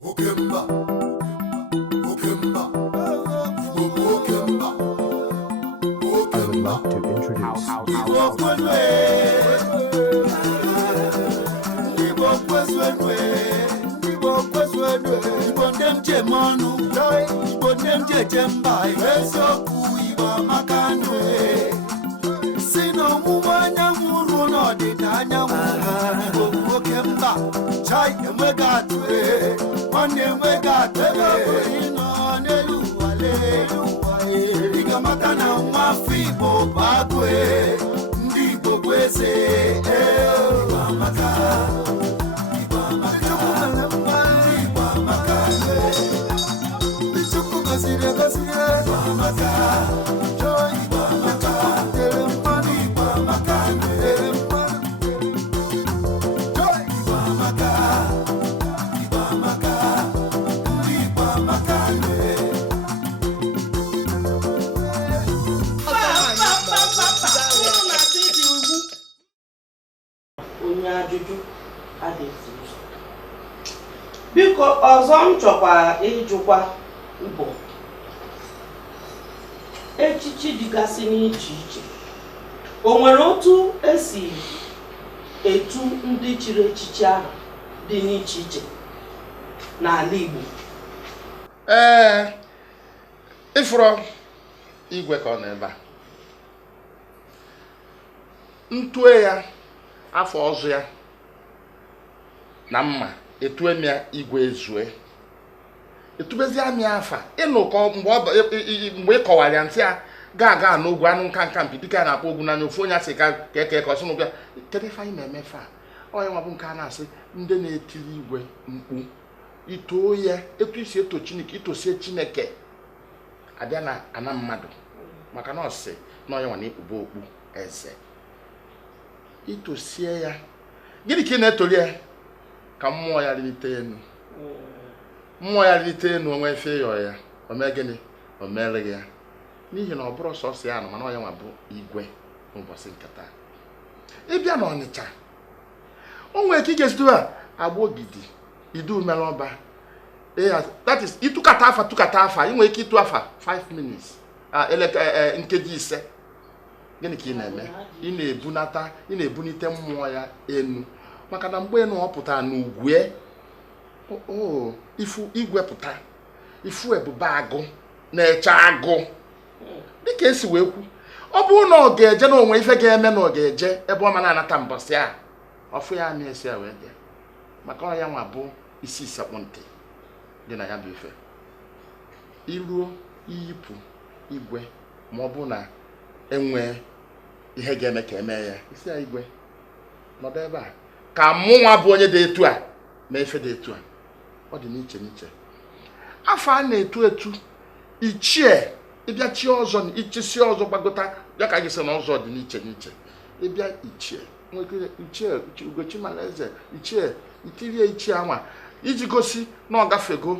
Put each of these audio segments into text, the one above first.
Okemba, Okemba, Okemba, I would like to introduce Chai emwegatwe, one emwegatwe, ino neluwale, igamata na mafibo bagwe, ndibo kweze, ibamaka, ibamaka, bichuku kasire, ibamaka, joy, ibamaka, telemani, ibamaka, biko ọzọ m chọkwara ịjụkwa bụ echichi dịgasị n'iche iche. O nwere otu esi etu ndị chiri echichi ahụ dị n'iche iche n'ala Igbo? Ifuru igwe ka ọ nọ ebe a. Ntue ya afọ ọzọ ya na mma etue m ya igwe ezue etubezi amị afa ịnụ ka mgbe ị kọwara ya ntị a ga n'ogwu anụ nka mpi dịka na-akpọ ogwu n'anya ofu onye asị ka eke ka ọsọ bịa kedu ife anyị na-eme fa onye nwa bụ nke a na-asị ndị na-etiri igwe mkpu itoo ya etu isi eto Chineke itosie Chineke abịa na ana mmadụ maka na ọsị na onye nwa na-ekpube okpu eze itosie ya gịnị ka ị na-etoli ya ka mmụọ ya rite enu mmụọ ya rite enu onwe efe yọ ya o mee gịnị o mere ya n'ihi na ọ bụrụ sọsọ ya nọ mana onye nwa bụ igwe ụbọchị nkata ịbịa na Ọnịcha o nwere ka ị ga-esite a agba ogidi idu melọba that is ịtụkata afa ị nwere ike ịtụ afa 5 minutes nkeji 5 gịnị ka ị na-eme ị na-ebunite mmụọ ya enu maka na mgbe enu ọ pụtara n'ugwe ifu igwe pụta ifu ebube agụ na-eche agụ dịka esi wee kwu ọ bụrụ na ọ ga-eje na onwe ife ga-eme na ọ ga-eje ebe ọ ma na-anata mbọsị a ọfụ ya na-esi wee dị maka ọ ya nwa bụ isi sekpụ ntị dị na ya bụ ife iruo iyipụ igwe ma ọ bụ na enwe ihe ga-eme ka eme ya isi ya igwe nọdụ ebe a ka mụnwa bụ onye dị etu a ma efe dị etu a ọ dị n'iche n'iche afọ a na-etu etu ichie ịbịa chi ọzọ ichisi ọzọ gbagota ya ka gị sị na ọzọ dị n'iche n'iche ịbịa ichie ichie Ugochi Malaeze ichie itirie ichie anwa iji gosi na ọ gafego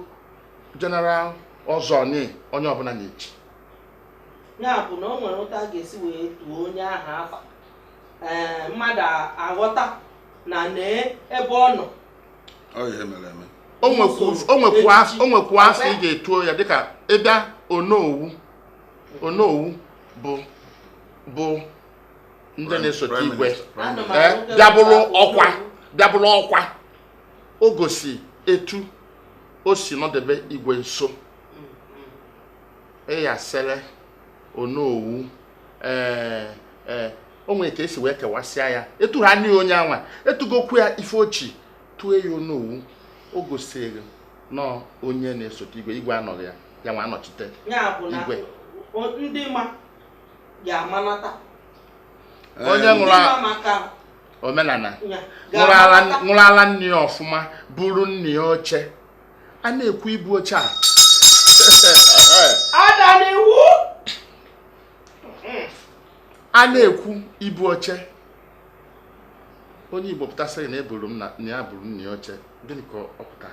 general ọzọ ni onye ọbụla na-echi ya bụ na o nwere ụta ga-esi wee tuo onye ahụ afa mmadụ aghọta na ebe ọ nọ o nwekwu afọ ị ga-etuo ya dịka ịbịa onowu bụ ndị na-esote igwe bịabụrụ ọkwa o gosi etu o si nọdebe igwe nso sele onowu o nwere ka esi wee kewasịa ya etu ha n'ihe onye anwa etugokwu ya ife ochi tue ya onowu o gosiri na onye na-esote igwe anọghị ya nwa anọchite igwe ndị ma ga-amanata onye nwụrụ omenala nwụrụ ala nne ya ọfụma buru nne ya oche a na-ekwu ibu oche a a na-ekwu ibu oche onye Igbo pụtasịrị na eburu m na ya buru nne ya oche gịnị ka ọ pụta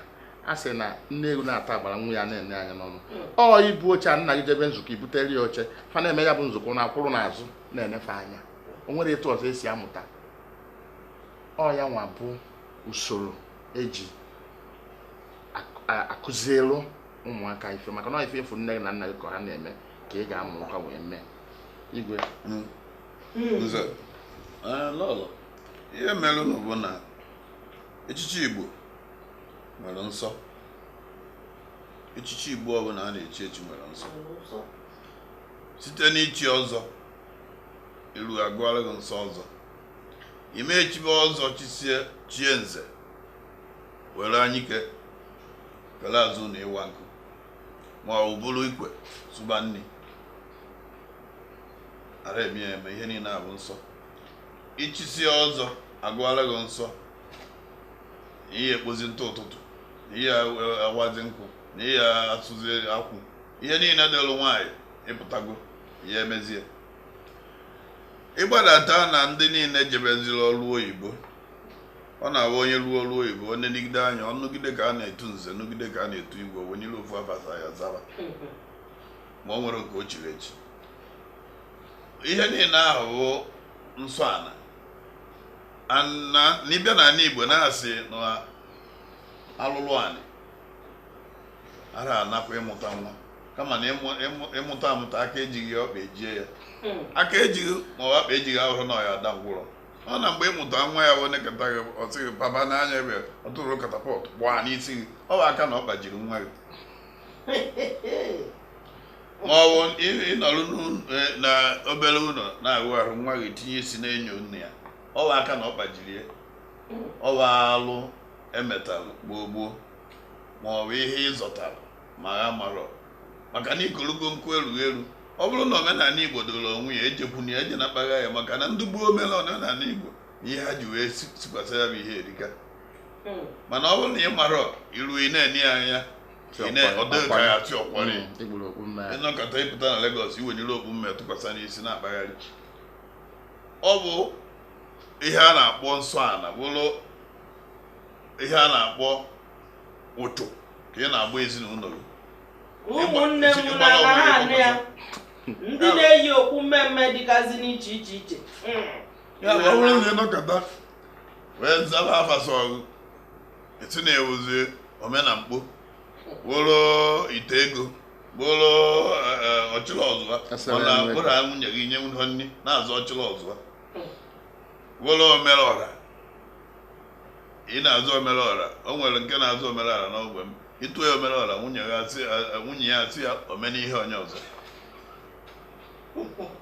a sị na nne ewu na-ata agbara nwa ya na-ene anya n'ọnụ ọ ibu oche a nna gị jebe nzukọ ibutere ya oche fa na-eme ya bụ nzukọ na-akwụrụ n'azụ na-enefe anya o nwere etu ọzọ esi amụta ọ ya nwa bụ usoro eji akụzielu ụmụaka ife maka na ife efu nne na nna gị ka ha na-eme ka ị ga-amụ nkwa wee mee igwe nze lọlọ ihe mere unu bụ na echichi Igbo nwere nsọ. Echichi Igbo ọbụla a na-echi echi nwere nsọ. Site n'ichi ọzọ iru agụọla gị nsọ ọzọ. Ime echibe ọzọ chie nze were anyike kele azụ na ịwa nkụ ma ọ bụrụ ikwe sụba nni ara eme ihe niile abụ nsọ. Ichisi ọzọ agụọla gị nsọ. Ihe ekpozi ntụ ụtụtụ, ihe awazi nkụ, na ihe asụzi akwụ, ihe niile dịlụ nwaanyị ịpụtago ya emezie. Ịgbadata na ndị niile jebeziri ọrụ oyibo, ọ na-abụ onye ruo ọrụ oyibo onye nigide anya ọnụgide ka a na-etu nze nugide ka a na-etu igwe wenyere ofu abasa ya zaba ma ọ nwere nke o chiri echi. Ihe niile ahụ bụ nsọ ana n'ịbịa n'ala Igbo na-asị na alụlụ anị ara anakwa ịmụta nwa kama na ịmụta amụta aka ejighị ọkpa ejie ya aka ejighị ma ọ akpa ejighị ahụrụ na ya ada ngwụrọ. Ọ na mgbe ịmụta nwa ya bụ nekata gị ọ sịghị papa n'anya ebe ọ tụrụ katapọt gbaa n'isi gị ọ bụ aka na ọ kpajiri nwa gị ma ọ bụ ịnọrụ na obere ụlọ na-ahụ ahụ nwa gị tinye isi n'enyo nne ya ọ bụ aka na ọ kpajiri ya. Ọ bụ alụ emetalụ gboo ma ọ bụ ihe ịzọtara ma ha marọ maka na ikolugo nkụ erughị eru. Ọ bụrụ na omenala Igbo doro onwe ya ejekwuna ya eje na kpagha ya maka na ndị gboo omenala Igbo ihe ha ji wee sikwasị ya bụ ihe erika. Mana ọ bụrụ na ị marọ iru ị na-ene ya anya ọdịghị ka ya atụ ọkwari ịnọkọta ịpụta na Lagos iwenyere okpu mme tụkwasị n'isi na-akpagharị. Ọ bụ ihe a na-akpọ nsọ ana bụrụ ihe a na-akpọ ụtụ ka ị na-agba ezinụlọ gị. Ụmụnne m na ha anị ya ndị na-eyi okwu mmemme dịgazi n'iche iche ya bụ ọ bụrụ na ịnọkọta wee nzaba afasa ọgụ eti na-ewuzi omenamkpo bụrụ ite ego bụrụ ọchịrị ọzụwa mana bụrụ nwunye gị nye nwunye nni na-azụ ọchịrị ọzụwa bụrụ omerọra ị na-azụ omerọra. O nwere nke na-azụ omerọra n'ogbe m ịtụ ya omerọra nwunye ya asị ya omena ihe onye ọzọ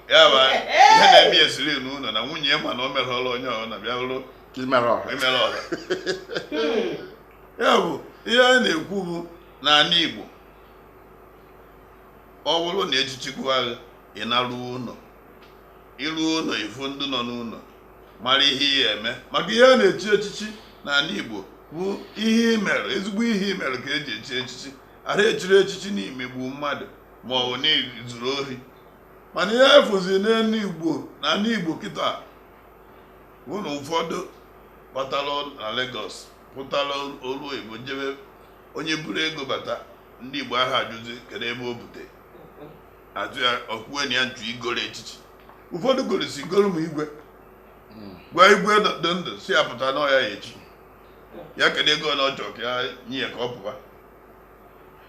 ya bụ ihe na-eme esiri n'ụlọ na nwunye ya ma na o merọla onye ọzọ na bịa bụrụ imerọra. Ya bụ ihe a na-ekwu bụ n'ala Igbo ọ bụrụ na echichikwu agha ị na-arụ ụlọ iru ụlọ ifu ndị nọ n'ụlọ mara ihe ihe eme maka ihe a na-echi echichi n'ala Igbo bụ ihe imere ezigbo ihe imere ka eji echi echichi. Ara echiri echichi n'imegbu mmadụ ma ọ bụ n'izuru ohi mana ihe efuzi n'elu Igbo n'ala Igbo kịta bụ na ụfọdụ batara na Lagos pụtara olu oyibo jebe onye buru ego bata ndị Igbo ahụ ajụzi kedu ebe o bute ajụ ya ọkwue na ya nju igoro echichi. Ụfọdụ gorisi igoro m igwe gwa igwe dị ndụ si apụta n'ọya ya echi ya kedu ego na ọchọ ka ya nye ya ka ọ pụwa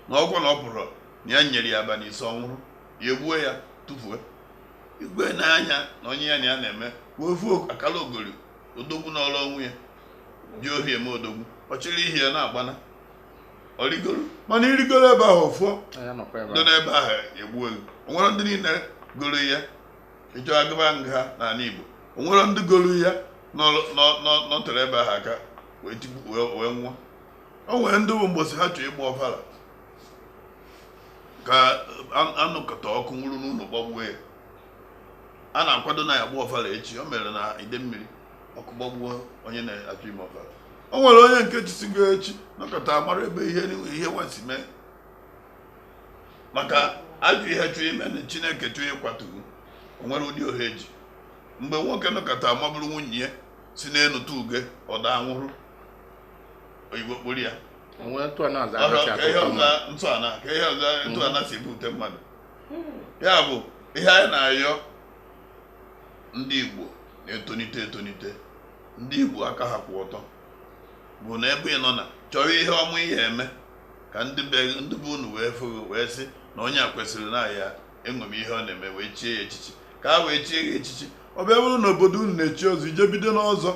na ọkwa na ọ pụrụ na ya nyere ya abalị ise ọnwụrụ ya egbuo ya tụfuo igwe n'anya na onye ya na ya na-eme wefu akala ogori odogwu n'ọrụ onwe ya ji ohi eme odogwu ọ chịrị ihe ya na-agbana ọ rigoro mana irigoro ebe ahụ ọfụọ dị n'ebe ahụ egbuo gị. O nwere ndị niile goro ya ịchọ agaba nga n'ala Igbo o nwere ndị goro ya nọtere ebe ahụ aka wee nwụọ. O nwere ndị bụ mgbosi ha chọrọ ịgba ọbara ka anụkọta ọkụ nwụrụ n'ụlọ gbagbuo ya. A na-akwado na ya gba ọbara echi o mere na ide mmiri ọkụ gbagbuo onye na-achọ ime ọbara. O nwere onye nke chisigo echi nọkọta mara ebe ihe nwansi mee maka ajụ ihe chụọ ime na Chineke chụọ ịkwatugo. O nwere ụdị ohe ji mgbe nwoke nọkọta mabụrụ nwunye ya si n'elu tuge ọda anwụrụ oyibo kpori ya ntụana si ebute mmadụ. Ya bụ ihe anyị na-ayọ ndị Igbo na-etonite ndị Igbo aka ha kwụ ọtọ bụ na ebe ị nọ na chọrọ ihe ọmụ ihe eme ka ndị be unu wee fụrụ wee sị na onye a kwesịrị na ya eṅomi ihe ọ na-eme wee chie ya echichi ka ha wee chie ya echichi. Ọ bịa bụrụ na obodo unu na-echi ọzọ ije bido n'ọzọ,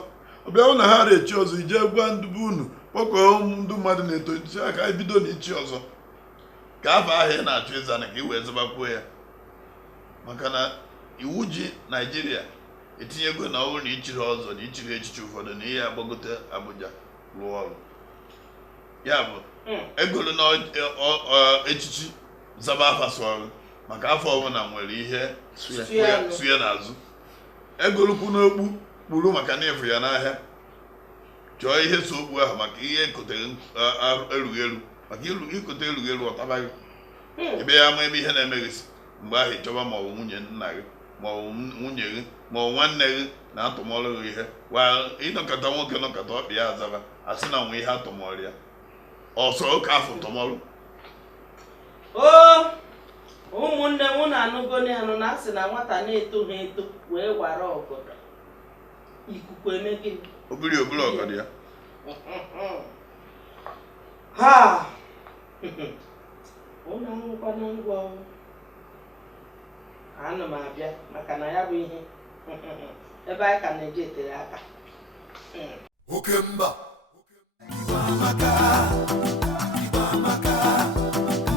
ọ bịa bụrụ na ha na-echi ọzọ ije gwa ndị be unu kpọkọọ ndị mmadụ na-etochi aka ebido n'ichi ọzọ ka afọ ahụ ị na-achụ ịza na ka ị wee zọbakwuo ya. Maka na iwu ji Naijiria etinyego na ọ bụrụ na ichiri ọzọ na ichiri echichi ụfọdụ na ihe agbagote Abuja rụọ ọrụ. Ya bụ egolu na echichi zaba afasụ ọrụ maka afọ ọbụla nwere ihe suye n'azụ. Egolukwu n'okpu kpuru maka na efu ya n'ahịa, chọọ ihe so okpu ahụ maka ihe ekotere erughị eru, maka ikote erughị eru ọtabaghị ebe ya ama ebe ihe na-emeghịsị mgbe ahụ ịchọba ma ọ bụ nwunye nna gị ma ọ bụ nwunye gị ma ọ bụ nwanne gị na atụmọrụ gị ihe ịnọkọta nwoke nọkọta ọkpị ya azaba asị na nwe ihe atụmọrụ ya ọsọ oke afọ tụmọrụ. Ụmụnne m na-anụgo anụ na asị na nwata na-etoghị eto wee wara ọgọdọ ikuku eme gịnị obiri ọgọdọ ya. Ha ụnụ anwụkwa na ngwa ana m abịa maka na ya bụ ihe ebe anyị ka na-eji etere aka. Oke mba Igbo amaka, Igbo amaka,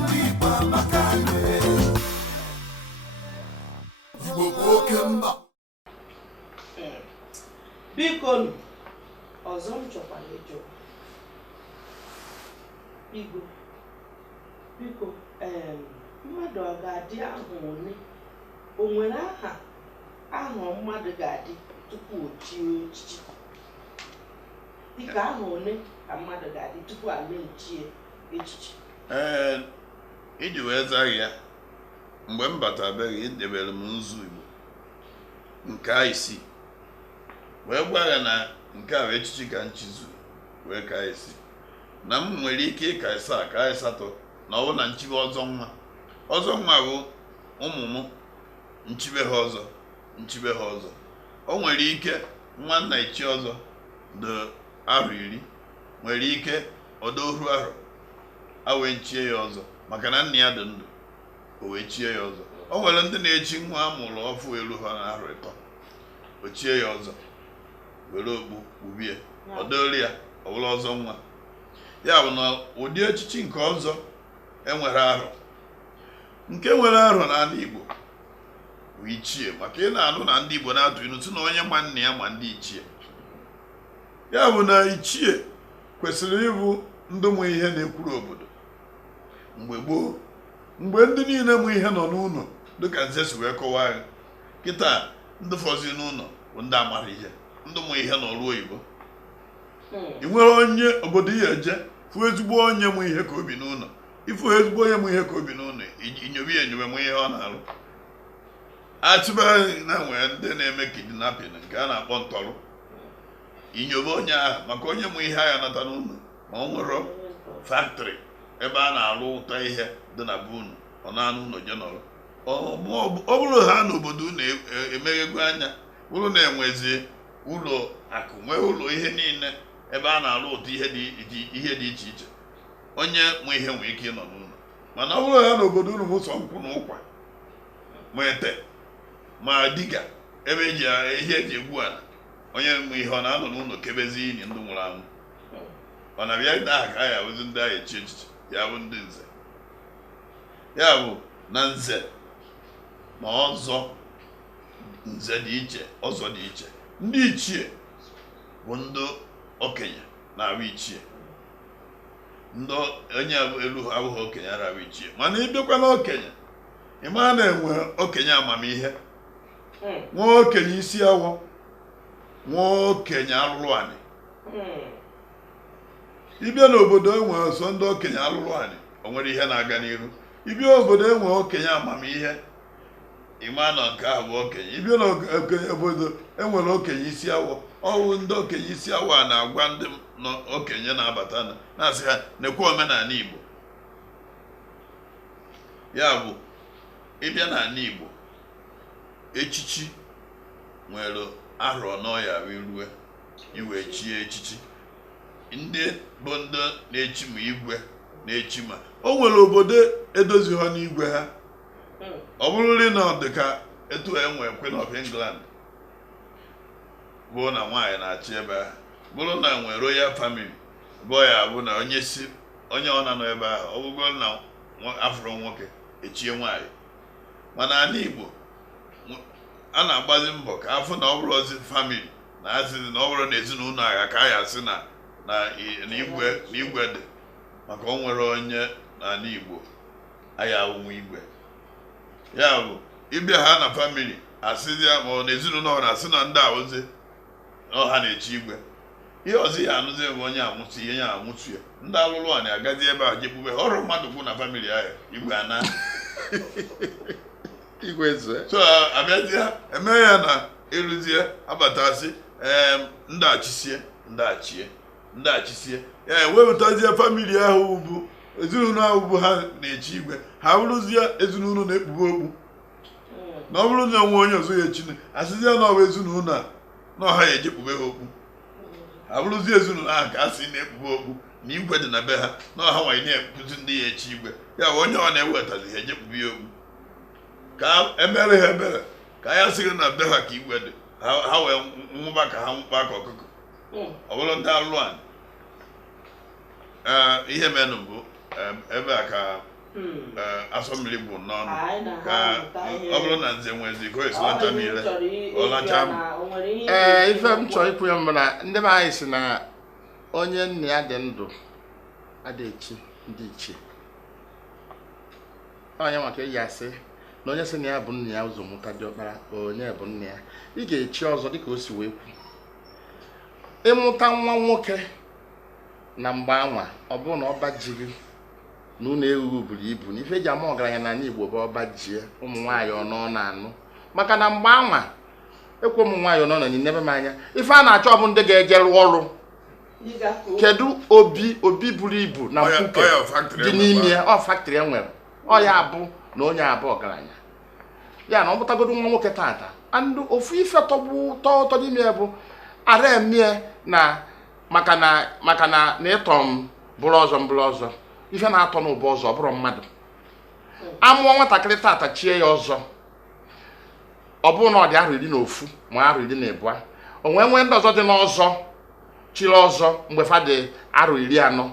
ndị Igbo amaka Igbo bụ oke mba. Biko ọzọ m chọkwara ịjụ Igbo, biko mmadụ ọ ga-adị ahụ ole, o nwere aha mmadụ ga-adị tupu o chie echichi? Dịka aha ole ka mmadụ ga-adị tupu a na-echie echichi? Iji wee zaa ya, mgbe m batabeghị edebere m nzu Igbo nke isii wee gwa ya na nke a bụ echichi ka nchizu wee ka isi na m nwere ike ịka ịsaa ka ịsatọ na ọ bụ na nchibe ọzọ nwa bụ ụmụ m nchibe ha ọzọ. O nwere ike nwanna ichi ọzọ dị arọ 10 nwere ike ọdọoru arọ a wee chie ya ọzọ maka na nna ya dị ndụ o wee chie ya ọzọ. O nwere ndị na-echi nwa amụrụ ọfụ elu ha na arọ 3 o chie ya ọzọ were okpu kpubie ọdọọrụ ya ọbụla ọzọ nwa. Ya bụ na ụdị echichi nke ọzọ enwere arọ, nke nwere arọ n'ala Igbo bụ ichie, maka ị na-anụ na ndị Igbo na-atụ ilu sị na onye ma nna ya ma ndị ichie. Ya bụ na ichie kwesịrị ịbụ ndị mụ ihe na-ekwuru obodo mgbe gboo, mgbe ndị niile mụ ihe nọ n'ụlọ dịka nze si wee kọwaa ya. Kịta ndị fọzi n'ụlọ bụ ndị amara ihe, ndị mụ ihe n'ọrụ oyibo. Ị nwere onye obodo ya eje fụ ezigbo onye mụ ihe ka obi n'ụlọ, ịfụ ezigbo onye mụ ihe ka obi n'ụlọ inyobe ya enyobe mụ ihe ọ na-arụ. Achịba na nwee ndị na-eme kidnapping nke a na-akpọ ntọrọ, inyobe onye ahụ maka onye mụ ihe agha nata n'ụlọ ma ọ nwere factory ebe a na-arụ ụtọ ihe dị na be unu ọ na-anụ ụlọ je nọrọ. Ọ bụrụ ha n'obodo na-emeghego anya bụrụ na-enwezi ụlọ akụ nwee ụlọ ihe niile ebe a na-arụ ụtọ ihe dị iche iche, onye mụ ihe nwee ike ịnọ n'ụlọ. Mana ọ bụrụ ha n'obodo unu bụ sọ nkwụ na ụkwa ma ete ma diga ebe ihe eji egbu ala, onye mụ ihe ọ na-anọ n'ụlọ kebezi ini ndị nwụrụ anwụ. Ọ na-abịa ide aha ka a ya bụzi ndị agha echi echichi ya bụ ndị nze. Ya bụ na nze na ọzọ, nze dị iche ọzọ dị iche. Ndị ichie bụ ndị okenye na-abụ ichie, ndị onye elu abụghị okenye arabụ ichie. Mana ịbịakwa na okenye, ịma na-enwe okenye amamihe, nwa okenye isi awọ, nwa okenye alụlụ anị. Ịbịa n'obodo enwe ọsọ ndị okenye alụlụ anị, o nwere ihe na-aga n'iru. Ịbịa obodo enwe okenye amamihe, ịma na nke ahụ bụ okenye. Ịbịa n'obodo enwere okenye isi awọ, ọwụ ndị okenye isi awọ a na-agwa ndị okenye na-abata na-asị ha nekwa omenala Igbo. Ya bụ ịbịa n'ala Igbo, echichi nwere arọ n'ọya rue iwe chie echichi. Ndị bụ ndị na-echi ma igwe na-echi ma o nwere obodo edozi ha n'igwe ha ọ bụrụrị na ọ dị ka etu enwe Queen of England bụ na nwaanyị na-achị ebe ahụ bụrụ na enwe royal family bụ ya bụ na onye ọ na-anọ ebe ahụ ọ bụgo na afro nwoke echie nwaanyị mana ala Igbo a na-agbazi mbọ ka afọ na ọ bụrụ ozi family na asịzi na ọ bụrụ na ezinụlọ agha ka a ya asị na igwe dị maka o nwere onye n'ala Igbo aya ụmụ igwe ya bụ ịbịa ha na family asịzi ya ma ọ na ezinụlọ na-asị na ndị awụzi ọha na-echi igwe ihe ọzọ ya anụzi bụ onye amụtụ ihe ya amụtụ ya ndị alụlụ a na-agazi ebe a jekpube ọrụ mmadụ kwụ na family ahụ igwe ana igwe zue so abịazie eme ya na ịrụzie abatasị ndị achisie ya ewepụtazie family ahụ bụ ezinụlọ ahụ bụ ha na-echi igwe ha bụrụzie ezinụlọ na-ekpube okpu na ọ bụrụ na onwe onye ọzọ ya echine asịzie na ọ bụ ezinụlọ a na ọha ya ejekpube ha okpu ha bụrụzie ezinụlọ ahụ ka a sị na-ekpube okpu na igwe dị na be ha na ọha nwanyị na-ekpuzi ndị ya echi igwe ya bụ onye ọ na-ewetazi ha ejekpube ya okpu ka emere ha ebere ka ya sịrị na be ha ka igwe dị ha wee nwụba ka ha nwụkpa ka ọkụkọ ọ bụrụ ndị alụ anyị ihe menụ bụ ebe a ka asọ mmiri bụ n'ọnụ ka ọ bụrụ na nze nwezi ka o esilata mmiri ọlacha m ife m chọrọ ikwu ya mbụ na ndị be anyị si na onye nna ya dị ndụ adịchi ndị ichie onye maka eji asị na onye sị na ya bụ nna ya ụzọ mụta dị ọkpara onye bụ nna ya ị ga-echi ọzọ dịka o si wee kwu ịmụta nwa nwoke na mgbe anwa ọ bụrụ na ọba jiri na ụlọ ewu buru ibu na ife eji ama ọgaranya n'ala Igbo bụ ọba jie ụmụ nwaanyị ọnọ na-anụ maka na mgbe anwa ekwe ụmụ nwaanyị ọnọ na n'ebe m anya ife a na-achọ bụ ndị ga-eje rụọ ọrụ kedu obi buru ibu na mkpuke dị n'ime ya ọ factory enwere ọ ya bụ na onye abụ ọgaranya ya na ọ bụtagodo nwa nwoke tata andụ ofu ife tọgbụ n'ime ya bụ ara emie na maka na ịtọ m bụrụ ọzọ ife na-atọ n'ụba ọzọ ọ bụrụ mmadụ amụọ nwatakịrị tata chie ya ọzọ ọ bụrụ na ọ dị arọ 11 ma arọ 12 o nwee ndị ọzọ dị n'ọzọ chiri ọzọ mgbe fa dị arọ 40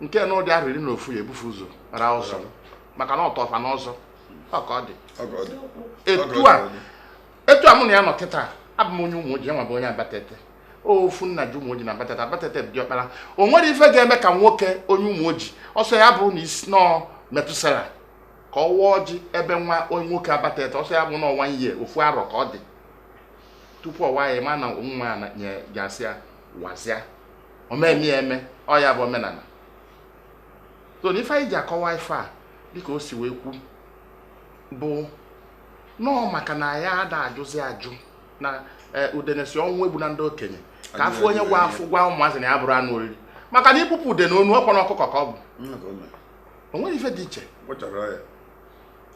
nke na ụdị arọ 11 ya ebufe ụzọ ra ọzọ maka na ọtọfa n'ọzọ ọ ka ọ dị etu a mụ na ya nọ kịta abụ m onye ụmụ ojii nwa bụ onye Abatete ofu nna ji ụmụ ojii na Abatete dị ọkpara o nwere ife ga-eme ka nwoke onye ụmụ ojii ọsọ ya bụ na isi nọọ Metusela ka ọ wụọ ọjị ebe nwa onye nwoke Abatete ọsọ ya bụ na ọnwa ihe ofu arọ ka ọ dị tupu ọwa ya ma na nwa nye gasịa wazịa omeme ya eme ọ ya bụ omenala so na ife anyị ji akọwa ife a dịka o si wee kwu bụ nọọ maka na ya ada ajụzi ajụ na udenesi ọnwụ egbu na ndị okenye ka afọ onye gwa afọ gwa ụmụazị na ya bụrụ anụ oriri maka na ịpụpụ ude na onu ọkpọ na ọkụkọ ka ọ bụ o nwere ife dị iche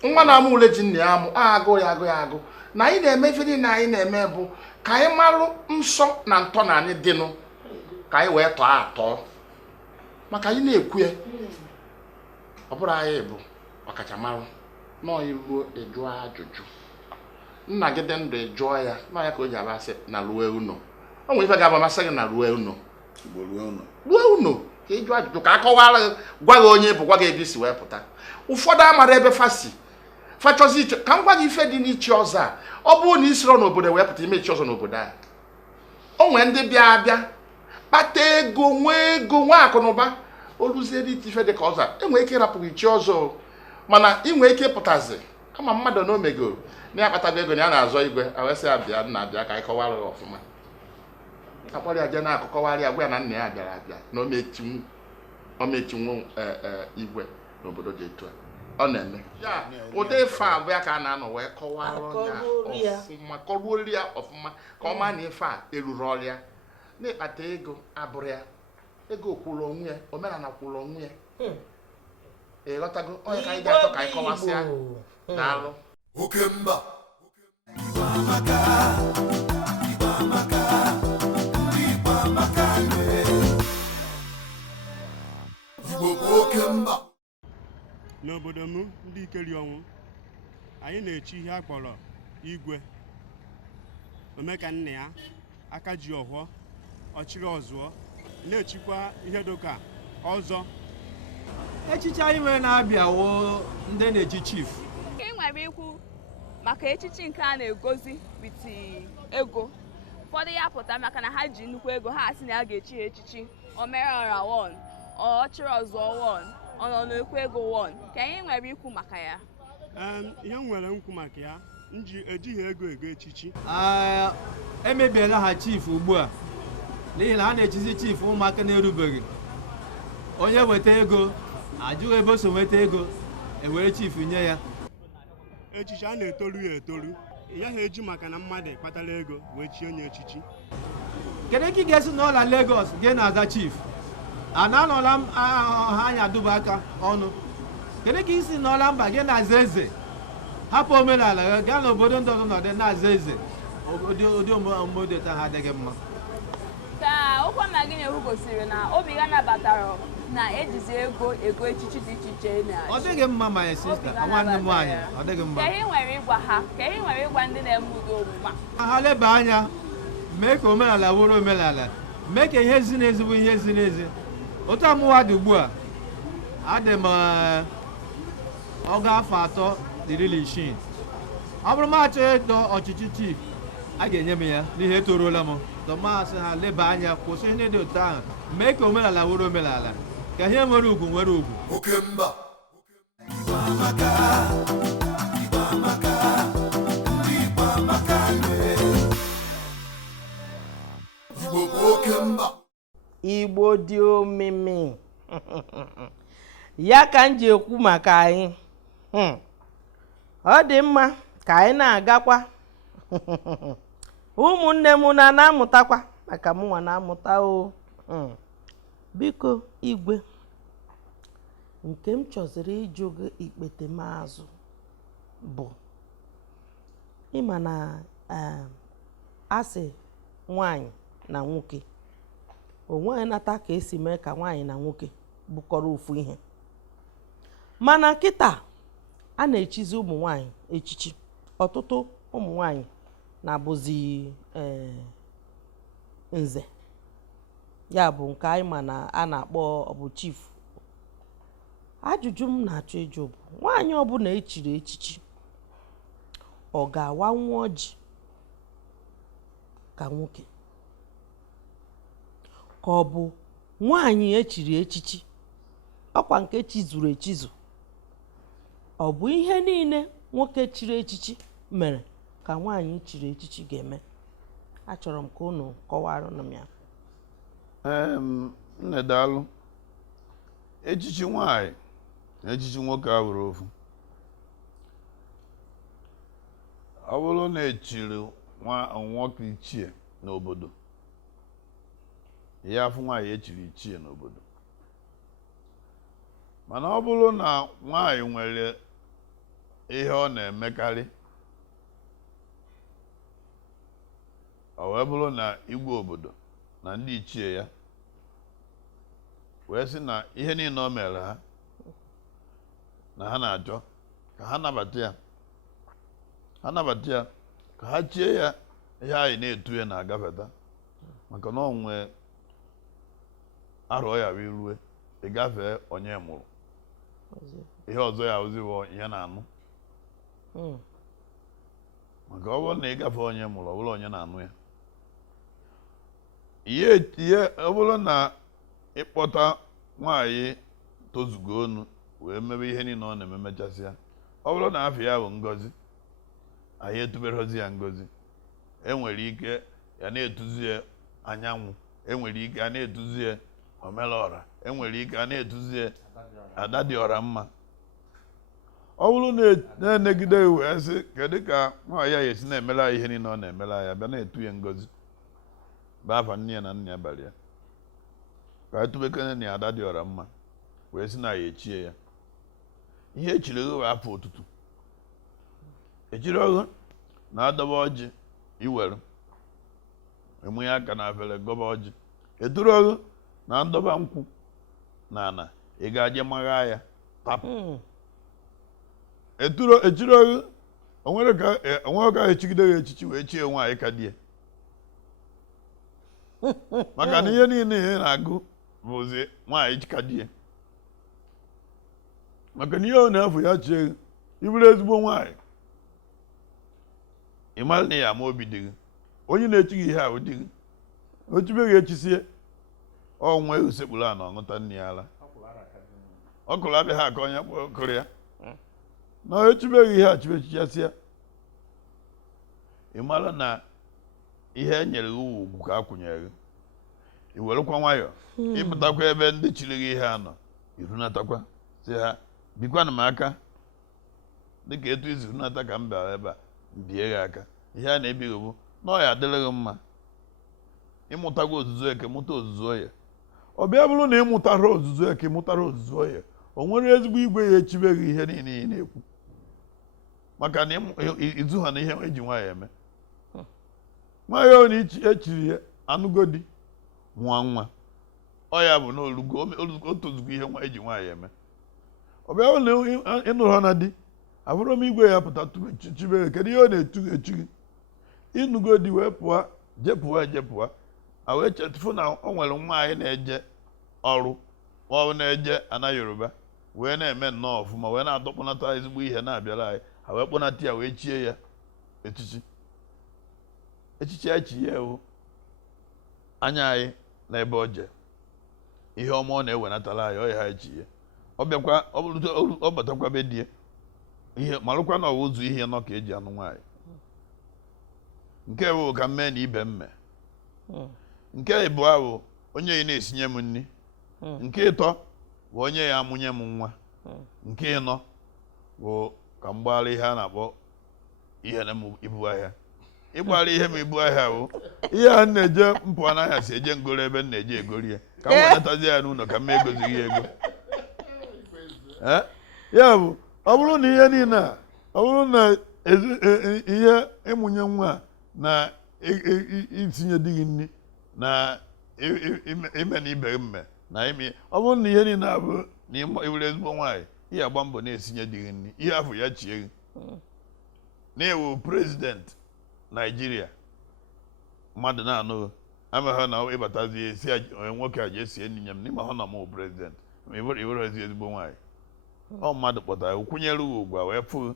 nwa na-amụ ule ji nna ya amụ agụ ya na anyị na-eme ife niile anyị na-eme bụ ka anyị marụ nsọ na ntọ na anyị dịnụ ka anyị wee tọọ atọ maka anyị na-ekwu ya ọ bụrụ anyị bụ ọkachamara nọọ iruo ịjụ ajụjụ nna gị dị ndụ ịjụọ ya nọọ ya ka o ji abasị na ruo unu o nwere ife ga-abụ amasị gị na ruo unu ka ịjụ ajụjụ ka akọwara gwa gị onye bụ gwa gị ebe isi wee pụta ụfọdụ amara ebe fachọzi iche ka m gwa gị ife dị n'ichi ọzọ a ọ bụrụ na isiro n'obodo wee pụta imechi ọzọ n'obodo a o nwere ndị bịa kpata ego nwee akụ na ụba oluzie dị ife dị ka ọzọ enwere ike ịrapụ gị chi ọzọ mana ị nwere ike ịpụtazi kama mmadụ na omego na ya kpatago ego na ya na-azọ igwe awesị abịa nna abịa ka anyị kọwara ya ọfụma akpọrọ ya je na akụkọwarị ya gwa ya na nna ya abịa na omechinwo igwe n'obodo dị etu a ọ na-eme ya ụdị ife a bụ ya ka a na-anọ wee kọwara ya ọfụma kọruori ya ọfụma ka ọ maa na ife a eruru ọrịa na-ekpata ego abụrụ ya ego kwụrụ onwe ya omenala kwụrụ onwe ya ịghọtago onye ka anyị ga-achọ ka anyị kọwasịa daalụ Okemba Igbo amaka Igbo amaka ndị Igbo amaka Igbo bụ oke mba. N'obodo m ndị ikeri ọnwụ anyị na-echi ihe a kpọrọ igwe omeka nna ya aka ji ọhụọ ọchịrị ọzụọ na-echikwa ihe dịka ọzọ. Echichi anyị nwere na-abịawo ndị na-eji chief. Ị nwere ikwu maka echichi nke a na-egozi biti ego. Ụfọdụ ya pụta maka na ha ji nnukwu ego ha asị na ya ga-echi echichi omerọra won ọchịrị ọzụọ won ọnọ n'ekwu ego won. Ka anyị nwere ikwu maka ya. Ihe m nwere nkwu maka ya ejighị ego echichi. Emebiela ha chief ugbu a n'ihi na ha na-echizi chief ụmụaka na-erubeghị. Onye weta ego ajụghị ebe o so nweta ego ewere chief nye ya. Echichi a na-etoru ya etoru ya ha eji maka na mmadụ kpatara ego wee chie onye echichi. Kedu ka ị ga-esi n'ụlọ Lagos gị na-aza chief a na-anọla m ha anya duba aka ọnụ? Kedu ka isi n'ọla mba gị na-aza eze hapụ omenala ya gaa n'obodo ndị ọzọ nọdụ na-aza eze? Ụdị omume taa ha adịghị mma. Ka okwu nna gị na-ekwu gosiri na obi ga nabatara na ejizi ego echichi dị iche iche na ọ dịghị mma my sister nwanne m nwaanyị ọ dịghị mma. Ka ihe nwere ịgwa ha ka ihe nwere ịgwa ndị na-eme udo omume ha leba anya mee ka omenala wụrụ omenala mee ka ihe ziri ezi bụ ihe ziri ezi. Otu amụwa dị ugbu a adị m ọgụ afọ 36. Ọ bụrụ m achọghị ịdọ ọchịchị chief a ga-enye m ya n'ihe etoruola m. Tọmasị ha leba anya kwụsị ihe dị otu ahụ mee ka omenala wụrụ omenala ka ihe nwere ugwu nwere ugwu. Oke mba. Igbo amaka. Igbo amaka. Ndị Igbo amaka. Igbo bụ oke mba. Igbo dị omimi. Ya ka m ji ekwu maka anyị. Ọ dị mma ka anyị na-agakwa. Ụmụnne m na-amụtakwa maka m nwa na-amụta o. Biko igwe nke m chọziri ịjụ gị ikpete maazụ bụ ịma na asị nwanyị na nwoke onwe nata ka esi mee ka nwanyị na nwoke bụkọrọ ofu ihe, mana kịta a na-echizi ụmụ nwanyị echichi. Ọtụtụ ụmụ nwanyị na-abụzi nze, ya bụ nke anyị ma na a na-akpọ ọbụ chief. Ajụjụ m na-achọ ịjụ bụ nwaanyị ọbụla echiri echichi ọ ga-awa nwa ọjị ka nwoke, ka ọ bụ nwaanyị echiri echichi ọkwa nke chizuru echizu? Ọ bụ ihe niile nwoke chiri echichi mere ka nwaanyị chiri echichi ga-eme? Achọrọ m ka unu kọwara m ya. Nne daalụ. Echichi nwaanyị na echichi nwoke a were ofu. Ọ bụrụ na echiri nwoke ichie n'obodo, ya afụ nwaanyị echiri ichie n'obodo. Mana ọ bụrụ na nwaanyị nwere ihe ọ na-emekarị, ọ wee bụrụ na igwe obodo na ndị ichie ya wee sị na ihe niile o mere ha na ha na-achọ ka ha nabata ya, ka ha chie ya ihe anyị na-etu ya na-agafeta, maka na onwe arọ ya wee rue ịgafee onye mụrụ ihe ọzọ ya ozibo ihe na-anụ. Maka ọ bụrụ na ịgafe onye mụrụ ọ bụrụ onye na-anụ ya. Ihe ọ bụrụ na ịkpọta nwaanyị tozugo onu wee mebe ihe niile ọ na-eme mechasị ya, ọ bụrụ na afọ ya bụ ngozi, anyị etuberozi ya ngozi. Enwere ike ya na-etuzi ya anyanwụ, enwere ike a na-etuzi ya omelọra, enwere ike a na-etuzi ya ada dị ọra mma. Ọ bụrụ na-enegide wee sị kedu ka nwaanyị ya esi na-emela ihe niile ọ na-emela ya, bịa na-etu ya ngozi bụ afa nne ya na nna ya bara ya, ka etubekene na ada dị ọra mma wee sị na ya echie ya. Ihe echiri oghe afọ ụtụtụ, echiri oghe na-adọba ọjị iwere enwe aka na afere gọba ọjị, eturu oghe na ndọba nkwụ na ana ị ga-aje magha ya tapụ echiri oge onwere ka echigide ya echichi wee chie nwaanyị ka die maka na ihe niile ihe na-agụ bụzi nwaanyị ka die maka na ihe ọ na-afụ ya chie iburu ezigbo nwaanyị ị mara na ya ama obi dị gị onye na-echi gị ihe ahụ dị gị ochibeghị echisie ọnwa usekpuru a na ọṅụta nne ya ala ọ kụrụ abịaghị aka onye kụrụ ya na echibeghị ihe achibechichasịa ị mara na ihe e nyere gị ugwu ka a kwụnyere gị i werekwa nwayọọ ịpụtakwa ebe ndị chiri gị ihe anọ irunatakwa si ha bikwana m aka dịka etu isi runata ka m bịara ebe a mbie gị aka ihe a na-ebighị bụ na ọ ya adịrị gị mma ịmụtago ozuzu eke mụta ozuzu oye ọ bịa bụrụ na ịmụtara ozuzu eke mụtara ozuzu oye o nwere ezigbo igwe ya echibeghị ihe niile ị na-ekwu maka na izu ha na ihe eji nwaanyị eme nwaanyị ọ na echiri ya anụgodi nwa nwa ọ ya bụ na o tozugo ihe eji nwaanyị eme ọ bịa bụrụ na ịnụrụ ha na di abụrụ m igwe ya pụta chibeghị kedu ihe ọ na-etu echu gị ịnụgodi wee pụọ ejepụa a wee chetufu na o nwere nwaanyị na-eje ọrụ ọ na-eje ana Yoruba wee na-eme nnọọ ọfụma wee na-adọkpụnata ezigbo ihe na-abịara anyị ha wee kpọnata ya wee chie ya echichi echi ya ewu anya anyị na ebe o je ihe ọma ọ na-ewenatara anyị ọ ya ha echi ya ọ bịakwa ọ batakwa be die ihe malụkwa na ọwa ụzọ ihe nọ ka eji anụ nwaanyị nke bụ ka mmee na ibe mme nke ịbụọ bụ onye yi na-esinye m nri nke ịtọ bụ onye ya amụnye m nwa nke ịnọ bụ ka m gbara ihe a na-akpọ ihe na m ibu ahịa ịgbara ihe m ibu ahịa bụ ihe a na-eje mpụ n'ahịa si eje ngoro ebe m na-eje egori ya ka m wenatazi ya n'ụlọ ka m egozighị ego ya bụ ọ bụrụ na ihe niile a ọ bụrụ na ihe ịmụnye nwa na itinye di gị nri na ime na ibe mme na ime ọ bụrụ na ihe niile abụ na iwere ezigbo nwaanyị ihe agba mbọ na-esinye di gị nri ihe afọ ya chie gị na-ewu prezident Naijiria mmadụ na-anụ amaghị na ịbatazi esi onye nwoke a ji esie nri nye m n'ime ha na mụ prezident iwere ezi ezigbo nwaanyị ọ mmadụ kpọtara kwụnyere ugwu wee fụ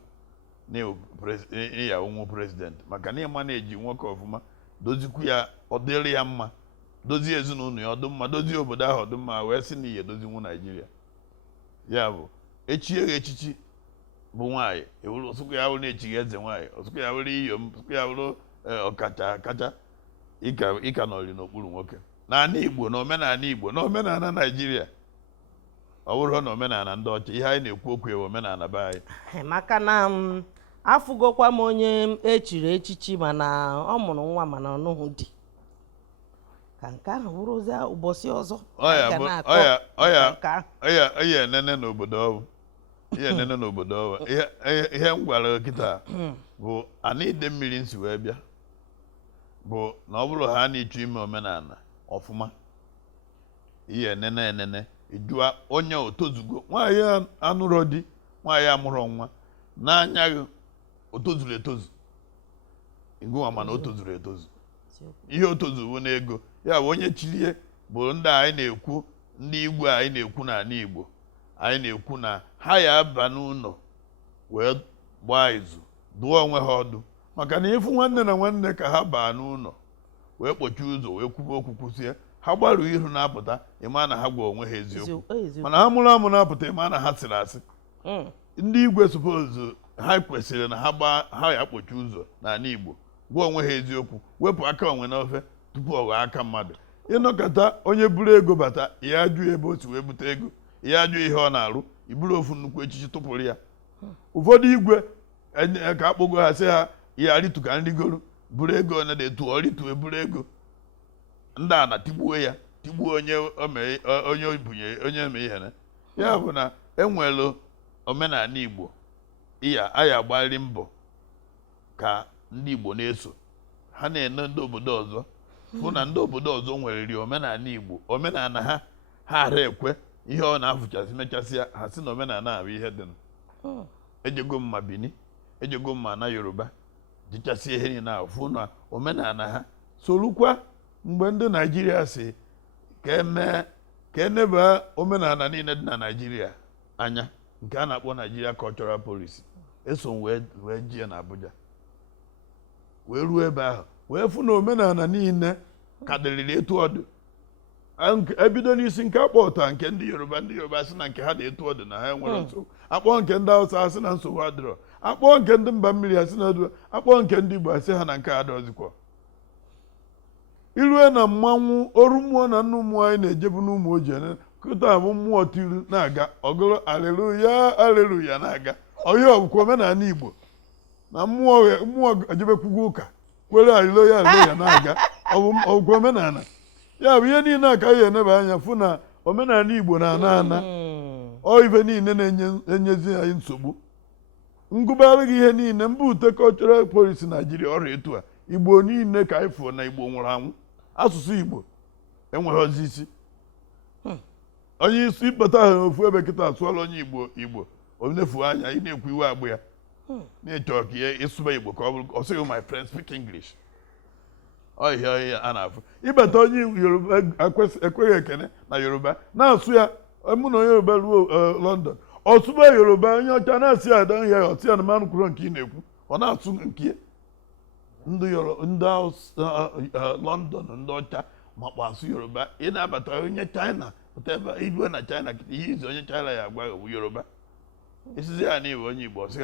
ya onwe prezident maka na ịma na-eji nwoke ọfụma dozikwu ya ọ dịrị ya mma dozie ezinụlọ ya ọdụmma dozie obodo ahụ ọdụmma wee sị na ihe dozinwu Naijiria ya bụ echie ya echichi bụ nwaanyị ọsụkwa ya bụrụ na-echighị eze nwaanyị ọsụkwa ya bụrụ iyom ọsụkwa ya bụrụ ọkacha ịka nọrị n'okpuru nwoke n'ala Igbo na omenala Igbo na omenala Naijiria ọ bụrụ na omenala ndị ọcha ihe anyị na-ekwu okwu ewe omenala be anyị maka na afụgokwa m onye echiri echichi mana ọ mụrụ nwa mana ọ nụghị di ka nke ahụ bụrụzi ụbọchị ọzọ ọya enene n'obodo ọbụ ihe enene n'obodo ọbụ ihe m gwara kịta bụ ana ide mmiri nsi wee bịa bụ na ọ bụrụ ha na-ịchụ ime omenala ọfụma ihe enene ijụa onye otozugo nwaanyị anụrụ di nwaanyị amụrụ nwa n'anya gị o tozuru etozu ịgụnwa mana o tozuru etozu ihe o tozuru n'ego ya bụ onye chilie bụ ndị anyị na-ekwu ndị Igbo anyị na-ekwu n'ala Igbo anyị na-ekwu na ha ya aba n'ụlọ wee gbaa izu dụọ onwe ha ọdụ maka na ịfụ nwanne na nwanne ka ha baa n'ụlọ wee kpochie ụzọ wee kwuba okwu kwụsie ha gbaru ihu na-apụta ịma na ha gwa onwe ha eziokwu mana ha mụrụ amụ na-apụta ịma na ha sịrị asị ndị Igwe suppose ha kwesịrị na ha ya kpochi ụzọ n'ala Igbo gwa onwe ha eziokwu wepụ aka onwe n'ofe tupu ọ ghọọ aka mmadụ ịnọkọta onye buru ego bata ya ajụ ebe o si wee bute ego ya ajụ ihe ọ na-arụ iburu ofu nnukwu echichi tụpụrụ ya ụfọdụ igwe ka akpọgo ha sị ha ya ritu ka nrigoro buru ego onye na-etu ọ ritu eburu ego ndị a na tigbuo onye obunye onye eme ihe ya bụ na enwelu omenala Igbo anyị agbarị mbọ ka ndị Igbo na-eso ha na-ene ndị obodo ọzọ hụ na ndị obodo ọzọ nwereri omenala Igbo omenala ha ara ekwe ihe ọ na-afụchasị mechasịa ha sị na omenala abụ ihe dị ejego mma Bini ejego mma na Yoruba jichasị ihe niile ahụ fụ na omenala ha solukwa mgbe ndị Naijiria si ka eneba omenala niile dị na Naijiria anya nke a na-akpọ Nigeria Cultural Policy eso wee jie na Abuja wee ruo ebe ahụ wee fụ na omenala niile ka dịrịrị etu ọdụ ebido n'isi nke akpọ ụta nke ndị Yoruba sị na nke ha dị etu ọdụ na ha enwere nsogbu akpọ nke ndị Hausa asị na nsogbu adịrọ akpọ nke ndị mba mmiri asị na ọdụ akpọ nke ndị Igbo asị ha na nke adọzikwa ilue na mmanwụ oru mmụọ na nnu mmụọ anyị na-ejebu n'ụmụ ojii kụta bụ mmụọ tiri na-aga ọgụrụ aleluya aleluya na-aga ọhịa ọbụkwa omenala Igbo na mmụọ ejebekwugo ụka kwere aleluya aleluya na-aga ọbụkwa omenala ya bụ ihe niile a ka anyị eneba anya fụ na omenala Igbo na-ana ọ ife niile na-enyezi anyị nsogbu ngụbarị gị ihe niile mba ute cultural policy Naijiria ọrịa etu a Igbo niile ka anyị fụọ na Igbo nwụrụ anwụ asụsụ Igbo enweghịzi isi onye isi ịkpata ahụ ofu ebe kịta asụọla onye Igbo onefu anya ị na-ekwu iwe agbụ ya na-echọ ka ihe ịsụba Igbo ka ọ bụrụ ọ sịghị my friend speak English ọhịa a na-afụ ịbata onye Yoruba ekweghị ekene na Yoruba na-asụ ya mụ na onye Yoruba ruo London ọsụba Yoruba onye ọcha na-asị ada ihe ya ọtị ya na mmanụ kwuru nke ị na-ekwu ọ na-asụ nke ndị London ndị ọcha makpa asụ Yoruba ị na-abata onye China pụta ebe iruo na China ihe izi onye China ya agwa bụ Yoruba isizi ya n'iwe onye Igbo ọsị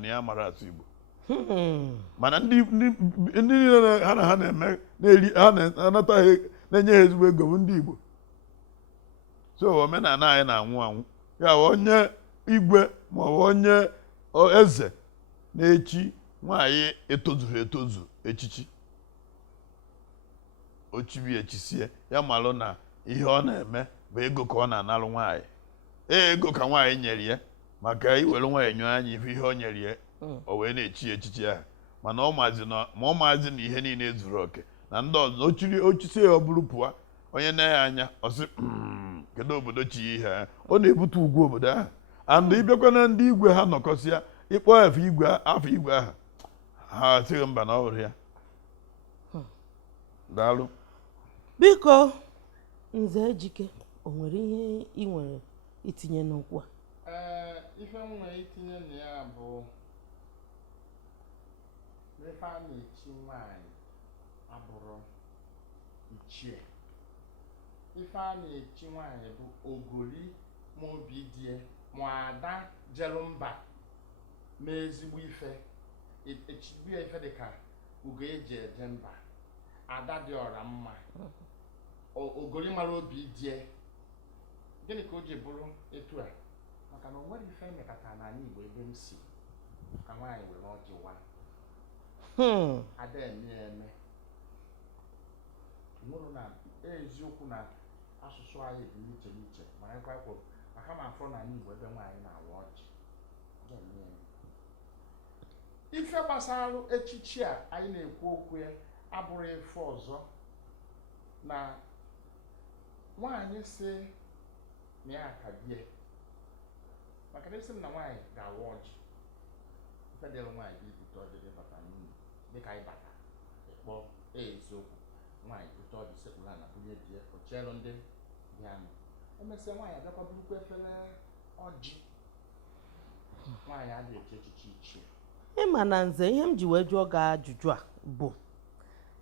na ya mara asụ Igbo mana ndị niile ha na ha na-eme ha na-anataghị na-enye ha ezigbo ego bụ ndị Igbo so omenala anyị na-anwụ anwụ ya onye igwe maọbụ onye eze na-echi nwaanyị etozuru etozu echichi ochibi echisie ya malụ na ihe ọ na-eme bụ ego ka ọ na-analụ nwaanyị ego ka nwaanyị nyere ya maka iwere nwaanyị nyụọ anya ihe ọ nyere ya o wee na-echi echichi ahụ mana ọ maazị na ihe niile zuru oke na ndị ọzọ ochisi ya ọ bụrụ pụọ onye na-enye anya ọsị kedu obodo chi ihe ha ọ na-ebute ugwu obodo ahụ and ịbịakwa na ndị igwe ha nọkọsịa ịkpọ afọ igwe ahụ ha asịghị mba na ọ hụrụ ya daalụ biko Nze Ejike o nwere ihe ị nwere itinye n'okwu a ife m nwere itinye na ya bụ ife a na-echi nwaanyị abụrụ ichie ife a na-echi nwaanyị bụ ogori ma obi die ma ada jelu mba ma ezigbo ife echigbu ya ife dịka ugo eji eje mba ada dị ọra mma ogori mara obi die gịnị ka o ji bụrụ etu a maka na o nwere ife emekata n'ala Igbo ebe m si ka nwaanyị were ọjị wa ada eme nwụrụ na eziokwu na asụsụ anyị dị n'iche n'iche ma anyị kwakwo maka ma afọ n'ala Igbo ebe nwaanyị na-awa ọjị ife gbasara echichi a anyị na-ekwu okwu ya abụrụ ife ọzọ na nwaanyị si na ya ka bie maka na esi m na nwaanyị ga-awa ọjị ife dịrị nwaanyị bụ ibute ọjị dị bata n'ụlọ dịka anyị bata ịkpọ eziokwu nwaanyị bute ọjị sekpụla na bunye die ochielu ndị bịanụ emesịa nwaanyị abịakwa burukwa efere ọjị nwaanyị adịghị eche echichi ichie ịma na Nze ihe m ji wee jụọ gị ajụjụ a bụ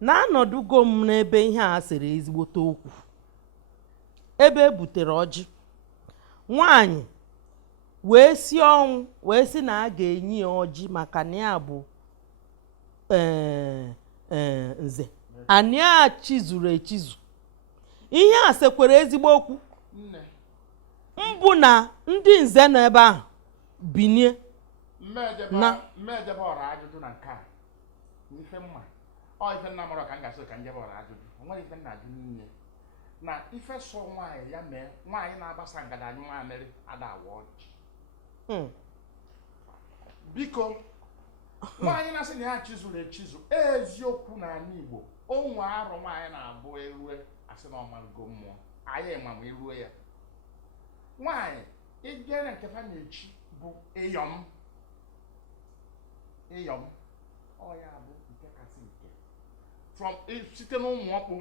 na anọdụgo m n'ebe ihe a sịrị ezigbote okwu ebe e butere ọjị nwaanyị wee si ọnwụ wee si na a ga-enye ya ọjị maka na ya bụ Nze anyị a chizuru echizu ihe a sekwere ezigbo okwu mbụ na ndị Nze nọ ebe ahụ binie mmejebe ọra ajụjụ na nke a ife mma ọ ife nna mara ka m ga-asị ka njebe ọra ajụjụ o nwere ife nna ajụ niile na ife sọ nwaanyị ya mee nwaanyị na-agbasa ngadanyụ mamịrị ada awa ọjị biko nwaanyị na-asị na ya chizuru echizu eziokwu n'ala Igbo onwe arụ nwaanyị na-abụ erue asị na ọmarụgo mmụọ anyị ma erue ya nwaanyị ịgere nke fa na-echi bụ ịyọm ọ ya bụ nke kasị nke from site n'ụmụ ọkpụ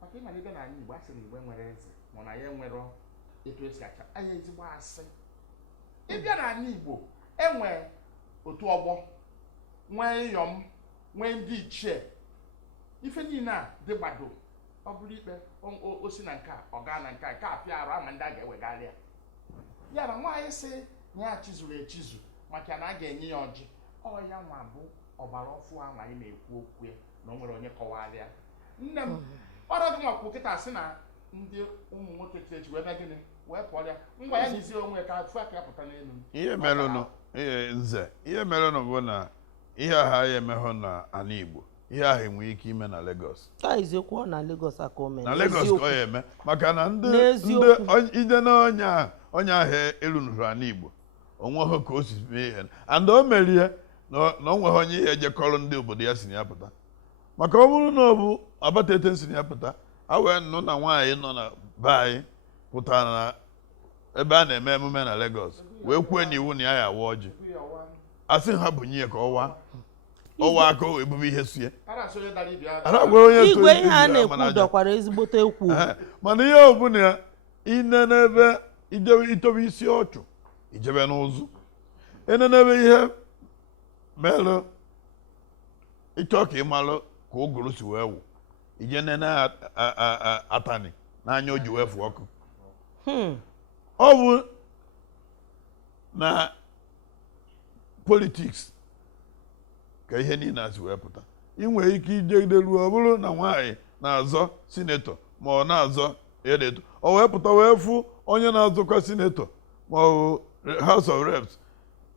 maka ịmalite na anyị Igbo asịrị Igbo nwere eze ma na ya nwere etu esi acha anya ezigbo asị ịbịa na anyị Igbo enwe otu ọgbọ nwee ịyọm nwee ndị ichie ife niile a dị gbado ọ bụrụ ikpe o si na nke a ọ gaa na nke a apịa arụ ama ndị a ga-ewegharị ya na nwaanyị sị na ya chizuru echizu maka na a ga-enye ya ọjị ọ ya nwa bụ ọgbara ọfụ ahụ anyị na-ekwu okwu ya na o nwere onye kọwara ya nne m ọrụ dị nwakwu kịta sị na ndị ụmụ nwoke chechi wee bịa gịnị wee pụọ ya ngwa ya nyizie onwe ka afụ aka ya pụta n'elu ihe merenụ bụ na ihe aha ya emeghụ na ala Igbo ihe ahụ enwe ike ime na Lagos na Lagos aka ome na Lagos ka ọ ya eme maka na ndị ide na onye ahụ erunuru ala Igbo onweghị ka o si mee ihe and o merie na o nweghị onye ihe ejekọrọ ndị obodo ya si na ya pụta maka ọ bụrụ na ọ bụ Abatete si na ya pụta a wee nụ na nwaanyị nọ na be anyị pụtara na ebe a na-eme emume na Lagos wee kwuo n'iwu na ya awa ọjị asị ha bunye ya ka ọwa aka o ebube ihe sie igwe ihe a na-ekwu dọkwara ezigbote ekwu mana ihe ọ bụla ine n'ebe itobe isi ọchụ ijebe n'ụzụ ene n'ebe ihe merụ ịchọ ka ịmalụ ka ụgụrụ si wee wụ ije nene atani n'anya o ji wee fụ ọkụ ọ bụ na politiks ka ihe niile si wee pụta ị nwere ike ijegide ruo ọ bụrụ na nwaanyị na-azọ sinetọ ma ọ na-azọ edeto o wee pụta wee fụ onye na-azọkwa sinetọ ma ọ House of Reps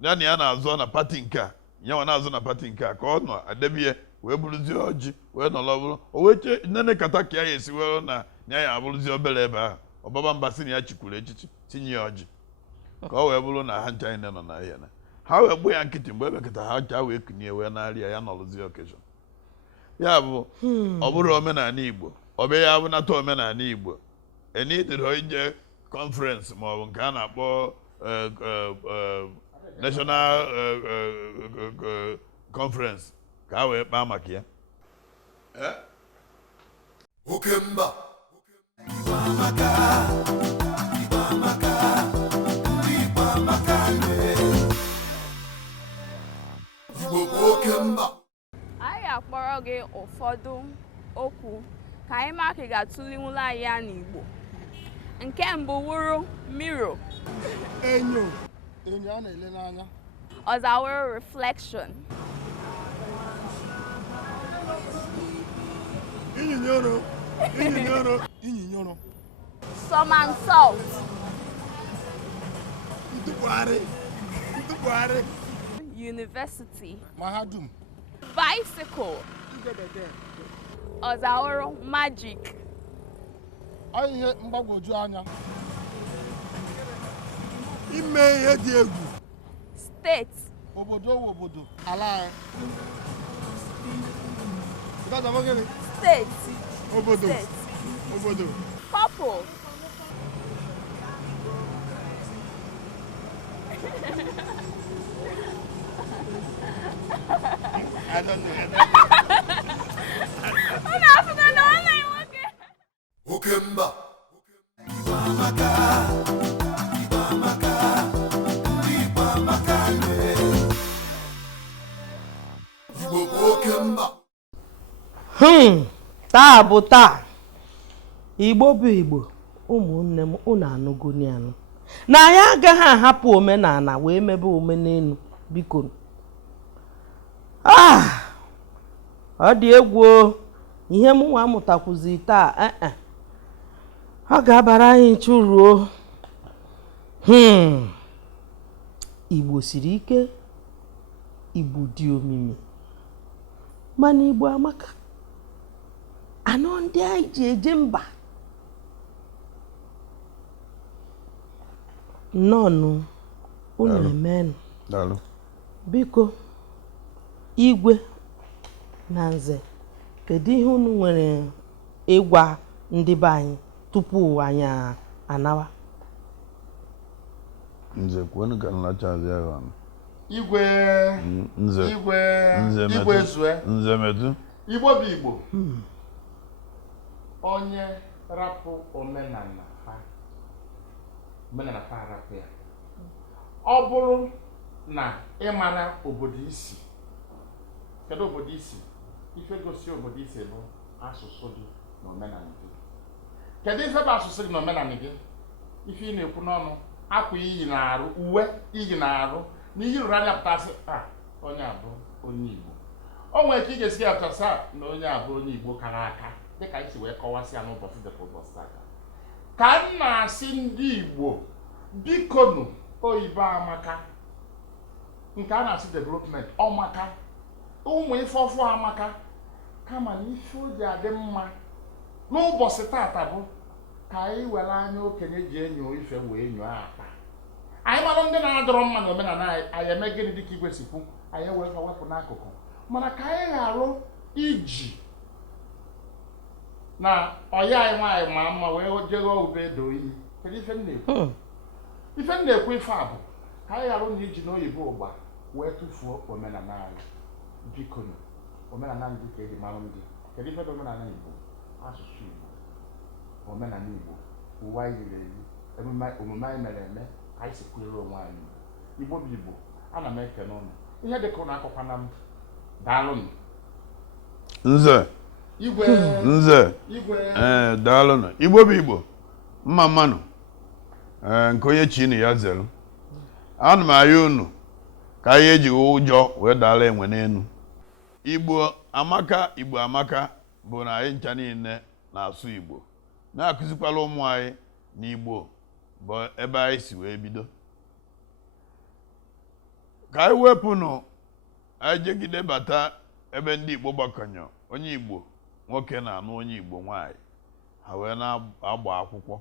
ya na ya na-azọ na pati nke a nyanwa na-azọ na pati nke a ka ọ nọ adebie wee bụrụzie ọjị wee nọrọ bụrụ o wee chee nene kata ka ya esi were na ya abụrụzie obere ebe ahụ ọbaba mba si na ya chikwuru echichi tinye ya ọjị ka ọ wee bụrụ na ha ncha nọ na ihe na ha wee gbuo ya nkịtị mgbe ebekọta ha ncha wee kunye wee narịa ya nọrụzie okeshọn ya bụ ọ bụrụ omenala Igbo ọ bụ ya bụ nata omenala Igbo enidịrị ije conference ma ọ bụ nke a na-akpọ national conference ka a wee kpaa maka ya oke mba Igbo amaka Igbo amaka ndị Igbo amaka Igbo bụ oke mba anyị akpọrọ gị ụfọdụ okwu ka anyị maka ga-atụlinwula anyị ya n'Igbo nke mbụ wụrụ miro enyo a na-ele n'anya ọzọ wụrụ reflection inyinyoro some and salt ntụgharị university mahadum bicycle ọzọ wụrụ magic ọ ihe mgbagwoju anya ime ihe dị egwu state obodo ala anyị state obodo couple I don't know. Oke mba Igbo amaka Igbo amaka ndị Igbo amaka Igbo bụ oke mba taa bụ taa Igbo bụ Igbo ụmụnne m unu anụgoni anụ na anyị agaghị ahapụ omenala wee mebe omenelu biko ọ dị egwu ihe m nwa amụtakwuzi taa ọ ga-abara anyị nchuruo Igbo siri ike Igbo dị omimi mana Igbo amaka anọ ndị anyị ji eje mba nnọọnụ unu emenụ biko Igwe na Nze kedu ihe unu nwere ịgwa ndị be anyị tupu anyị anawa Nze kwenu ka nlachazi ya gana. Igwe Nze. Igwe zue. Nze metu. Igbo bụ Igbo. Onye rapụ omenala fa rapụ ya. Ọ bụrụ na ị mara obodo isi. Kedu obodo isi? Ife gosi obodo isi bụ asụsụ gị na omenala gị. Kedu ife bụ asụsụ gị na omenala gị? Ife ị na-ekwu n'ọnụ, akwa iyi na-arụ, uwe iyi na-arụ, na iyi rụrụ anya pụtasị, onye abụ onye Igbo. O nwere ka ị ga-esi apụtasị na onye abụ onye Igbo kara aka, dịka isi wee kọwasị ya n'ụbọchị dịka ụbọchị aka. Ka m na-asị ndị Igbo, bikonu, oyibo amaka, nke a na-asị development ọmaka, ụmụ ife ọfụ amaka, kama na ife o ji adị mma n'ụbọchị tata bụ ka anyị were anya okenye ji enyo ife wee nyoo akpa. Anyị mara ndị na-adọrọ mma na omenala anyị eme gịnị dịka igwe si kwu, anyị wee wepụ n'akụkụ, mana ka anyị ghara iji na ọya anyị nwaanyị ma mma wee jego ube edo iyi. Kedu ife m na-ekwu? Ife m na-ekwu ife a bụ ka anyị ghara na iji n'oyibo ụgba wee tụfuo omenala anyị. Biko na omenala ndị ka eji mara ndị. Kedu ife bụ omenala Igbo? Asụsụ Igbo, omenala Igbo, uwe anyị yiri eyi, omume anyị mere eme, anyị si kwere onwe anyị. Igbo bụ Igbo, ana m ekene ụnụ. Ihe dịka ụnụ akọkwana m, daalụnụ. Nze. Daalụnụ. Igbo bụ Igbo, mma mmanụ, nke onye chi na ya zelu. Ana m ayọ unu ka anyị eji ụjọ wee daala enwe n'enu. Igbo amaka bụ na anyị ncha niile na-asụ Igbo, na-akụzikwala ụmụ anyị na Igbo bụ ebe anyị si wee bido. Ka anyị wepụnụ anyị jegide bata ebe ndị Igbo gbakọnyọ, onye Igbo nwoke na-anụ onye Igbo nwaanyị, ha wee na-agba akwụkwọ.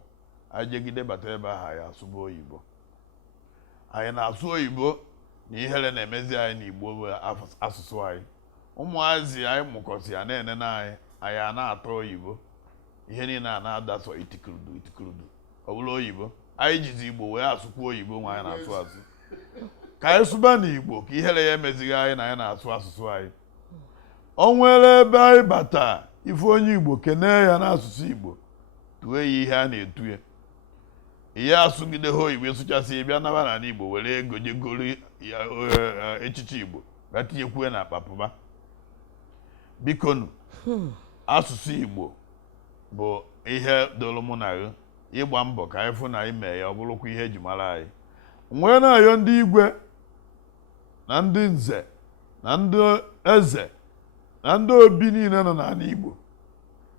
Anyị jegide bata ebe ahụ anyị asụba oyibo. Anyị na-asụ oyibo na ihere na-emezi anyị n'Igbo bụ asụsụ anyị. Ụmụazị anyị mụkọsị ya na-enene anyị a na-atọ oyibo. Ihe niile a na-adasọ itikurudu ọ bụla oyibo. Anyị jizi Igbo wee asụkwa oyibo nwa anyị na-asụ asụ. Ka anyị sụba n'Igbo ka ihere ya emezighị anyị na anyị na-asụ asụsụ anyị. O nwere ebe anyị bata ife onye Igbo kenee ya n'asụsụ Igbo, tue ya ihe a na-etu ya. Ihe asụgide ha oyibo esụchasị bịa naba n'ala Igbo were ego jegoro echichi Igbo bịa tinyekwue na akpapụba. Bikonu, asụsụ Igbo bụ ihe dolu mụ na gị ịgba mbọ ka anyị fụ na anyị mee ya ọ bụrụkwa ihe eji mara anyị. Nwee na-ayọ ndị igwe na ndị nze na ndị eze na ndị obi niile nọ n'ala Igbo.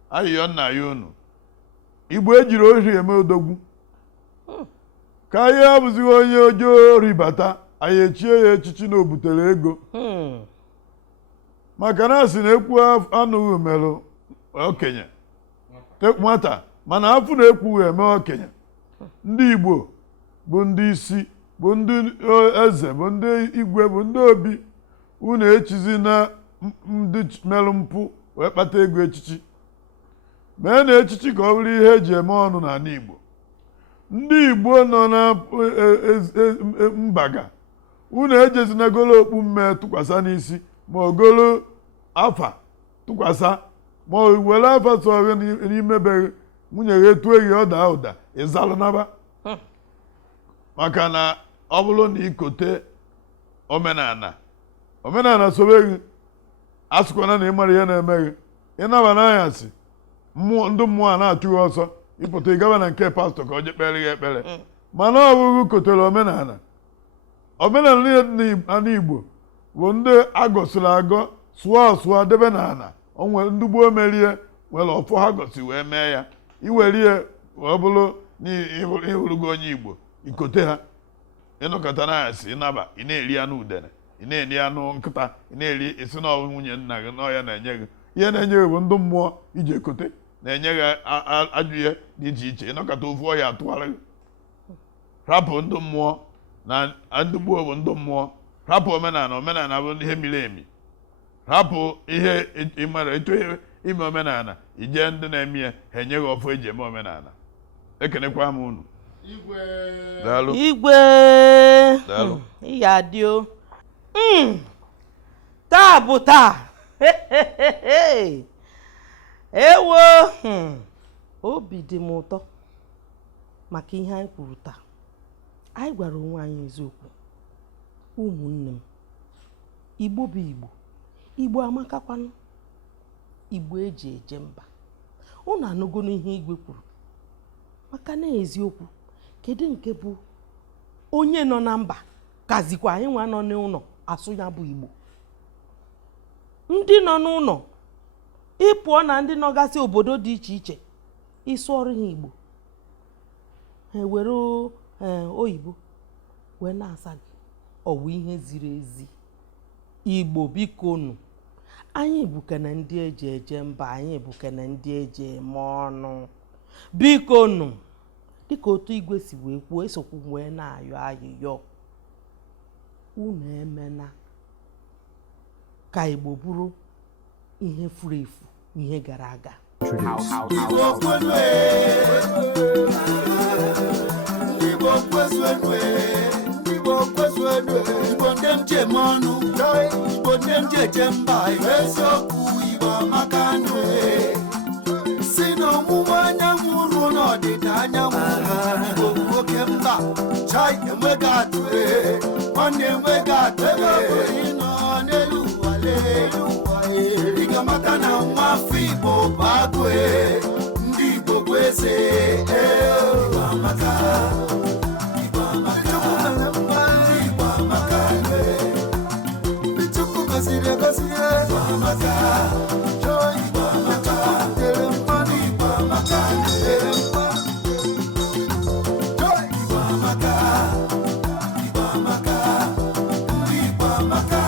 Ayịyọ nna ya unu, Igbo ejiri ohi eme odogwu. Ka anyị abụzighị onye ojoo ribata anyị echie ya echichi na obutere ego. Maka na asị na-ekwu anụghị merụ okenye nwata, mana afụ na-ekwughị eme okenye. Ndị Igbo bụ ndị isi, bụ ndị eze, bụ ndị igwe, bụ ndị obi. Unu echizi na ndị merụ mpụ wee kpata ego echichi. Mee na echichi ka ọ bụrụ ihe eji eme ọnụ n'ala Igbo. Ndị Igbo nọ na mbaga, unu ejezinagolo okpu mme tụkwasa n'isi, ma ogolo afa tụkwasa, ma were afa sọrọ n'imebeghị nwunye gị etu eghị ọda ụda ịzalụ naba. Maka na ọ bụrụ na ikote omenala sobe gị, asụkwana na ịmara ihe na-eme gị, ịnaba n'anyasị ndị mmụọ a na-achụ gị ọsọ, ịpụta ịgaba na nke pastọ ka o je kpere gị ekpere. Mana ọ bụghị kotere omenala niile n'ala Igbo bụ ndị agọsiri agọ, sụọ debe n'ala. O nwere ndị gboo merie nwere ọfọ ha gosi wee mee ya, iwere ihe ọ bụrụ na ịhụrụgo onye Igbo ikote ha, ịnọkọta n'anyasị ịnaba, ị na-eri anụ udene, ị na-eri anụ nkịta, ị na-eri isi na nwunye nna gị n'ọya na-enye gị. Ihe na-enye gị bụ ndị mmụọ iji ekote na-enye gị ajụ ihe dị iche iche. Ịnọkọta ofu ọya atụgharị gị. Rapụ ndị mmụọ na ndị gboo bụ ndị mmụọ. Rapụ omenala bụ ihe miri emi. Rapụ ihe ịmara etu ime omenala, ije ndị na-eme ya ha enye gị ọfọ eji eme omenala. Ekenekwa m unu. Daalụ. Igwe. Daalụ. Iya dio. Taa bụ taa. Ewo. Obi dị m ụtọ maka ihe anyị kwuru taa. Anyị gwara onwe anyị eziokwu. Ụmụnne m, Igbo bụ Igbo. Igbo amakakwanụ. Igbo eji eje mba. Unu anụgo n'ihe Igwe kwuru. Maka na eziokwu, kedu nke bụ onye nọ na mba kazikwa anyị nwa nọ n'ụlọ asụ ya bụ Igbo. Ndị nọ n'ụlọ ịpụọ na ndị nọgasị obodo dị iche iche ịsụ ọrụ ha Igbo. Ha were oyibo wee na-asa gị. Ọwụ ihe ziri ezi. Igbo biko nụ. Anyị bukana ndị eji eje mba, anyị bukana ndị eji eme ọnụ. Biko nụ. Dịka otu Igwe si wee kwuo, esokwu wee na-ayọ ayịyọ. Unu emena ka Igbo bụrụ ihe furu efu, ihe gara aga. Maka na nwafọ Igbo bagwe ndị Igbo kwese Igbo amaka Igbo amaka Igbo amaka Chukwu gọziri egọzi Igbo amaka Igbo amaka tere mmanụ Igbo amaka tere mmanụ Igbo amaka Igbo amaka ndị Igbo amaka